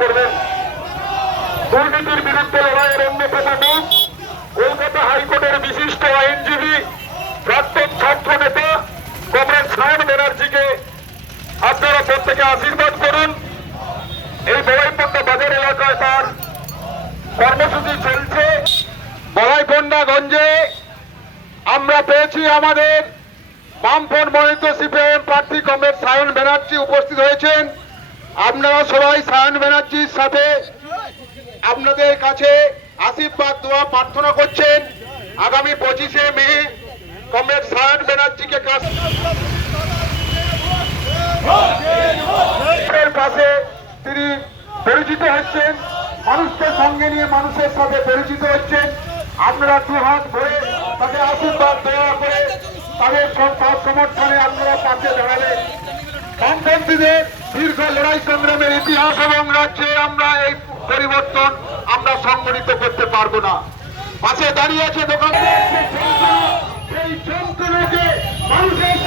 করবেন। দুর্নীতির বিরুদ্ধে লড়াইয়ের অন্যতম মুখ কলকাতা হাইকোর্টের বিশিষ্ট আইনজীবী, প্রাক্তন ছাত্র নেতা, কমরেড সায়ন ব্যানার্জিকে আপনারা প্রত্যেকে আশীর্বাদ করুন। এই বড়াইপন্ডা বাজার এলাকায় তার কর্মসূচি চলছে। বড়াইপন্ডা গঞ্জে আমরা পেয়েছি আমাদের বামফ্রন্ট মনোনীত সিপিআইএম প্রার্থী কমরেড সায়ন ব্যানার্জি উপস্থিত হয়েছেন। আপনারা সবাই সায়ন ব্যানার্জির সাথে আপনাদের কাছে আশীর্বাদ দোয়া প্রার্থনা করছেন। আগামী পঁচিশে মে কমরেড সায়ন ব্যানার্জিকে পাশে তিনি পরিচিত হচ্ছেন। মানুষকে সঙ্গে নিয়ে মানুষের সাথে পরিচিত হচ্ছেন। আপনারা দু হাত ধরে তাকে আশীর্বাদ দেওয়া করে তাদের সব সমর্থনে আপনারা পাশে দাঁড়াবেন। বামপন্থীদের দীর্ঘ লড়াই সংগ্রামের ইতিহাস এবং রাজ্যে আমরা এই পরিবর্তন আমরা সংগঠিত করতে পারব না পাশে দাঁড়িয়ে আছে দোকান সেই যন্ত্রণাকে মানুষের